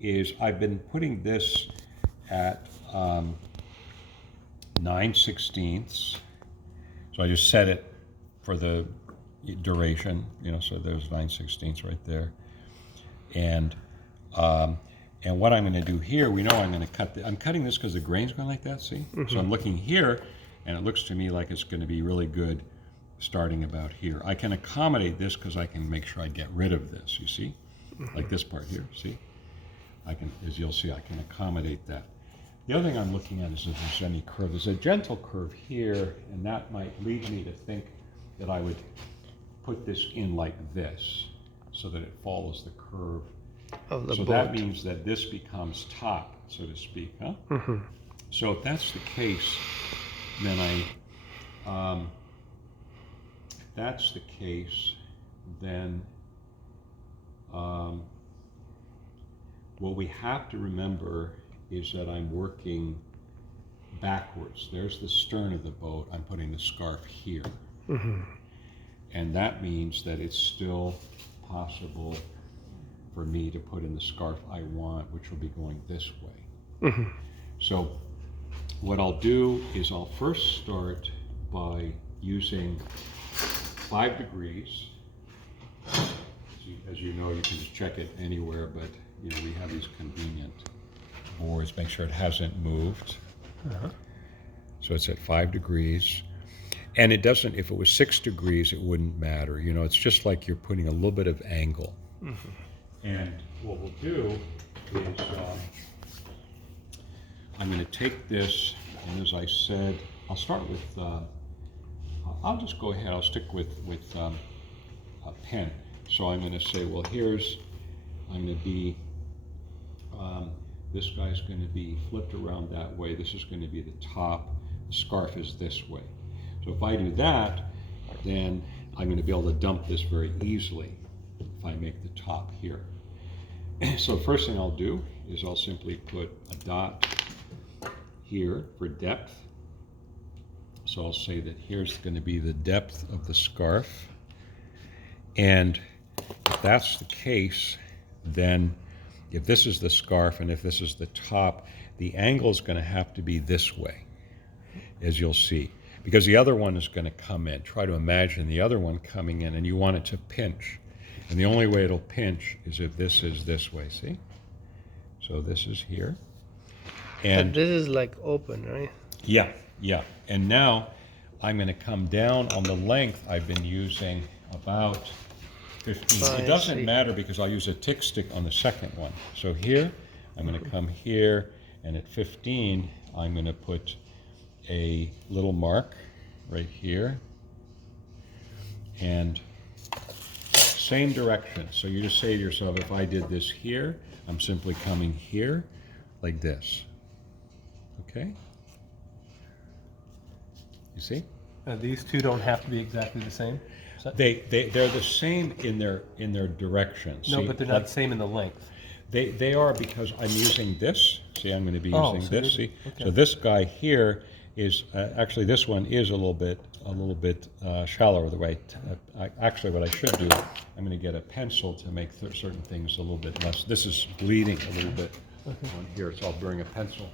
is I've been putting this at 9/16. So I just set it for the duration, so there's 9/16 right there. And what I'm going to do here, we know I'm going to cut, I'm cutting this because the grain's going like that, see? So I'm looking here, and it looks to me like it's going to be really good starting about here. I can accommodate this because I can make sure I get rid of this, you see? Like this part here, see? I can, as you'll see, I can accommodate that. The other thing I'm looking at is if there's any curve. There's a gentle curve here, and that might lead me to think that I would put this in like this so that it follows the curve. Of the so boat. that means that this becomes top, so to speak, huh? So if that's the case, then what we have to remember is that I'm working backwards. There's the stern of the boat. I'm putting the scarf here. And that means that it's still possible for me to put in the scarf I want, which will be going this way. So what I'll do is I'll first start by using 5 degrees. As you know, you can just check it anywhere, but we have these convenient boards. Make sure it hasn't moved. So it's at 5 degrees. And it doesn't, if it was 6 degrees, it wouldn't matter. It's just like you're putting a little bit of angle. And what we'll do is I'm going to take this, and as I said, I'll start with, I'll just go ahead, I'll stick with a pen. So I'm going to say, well, I'm going to be, this guy's going to be flipped around that way. This is going to be the top. The scarf is this way. So if I do that, then I'm going to be able to dump this very easily if I make the top here. So first thing I'll do is I'll simply put a dot here for depth. So I'll say that here's going to be the depth of the scarf. And if that's the case, then if this is the scarf and if this is the top, the angle is going to have to be this way, as you'll see. Because the other one is going to come in. Try to imagine the other one coming in, and you want it to pinch. And the only way it'll pinch is if this is this way, see? So this is here. And but this is like open, right? Yeah. And now I'm going to come down on the length I've been using about 15. It doesn't matter because I'll use a tick stick on the second one. So here, I'm going to come here, and at 15, I'm going to put a little mark right here, and same direction. So you just say to yourself, if I did this here, I'm simply coming here like this. Okay? You see? These two don't have to be exactly the same? They're the same in their direction. No, see? but they're not the same in the length. They are, because I'm using this. See, I'm going to be using so this. they're- See, okay. so this guy here is actually, this one is a little bit shallower. The way actually, what I should do, I'm going to get a pencil to make certain things a little bit less. This is bleeding a little bit on here, so I'll bring a pencil.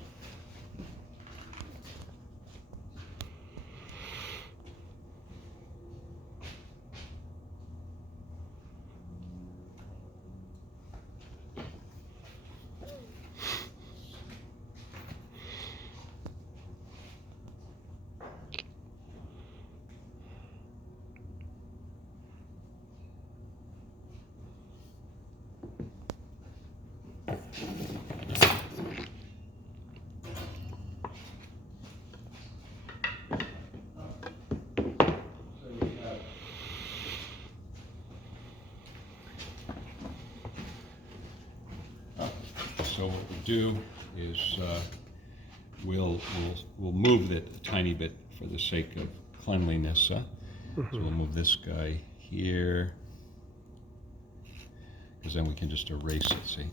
So what we'll do is we'll move it a tiny bit for the sake of cleanliness. So we'll move this guy here, because then we can just erase it, see?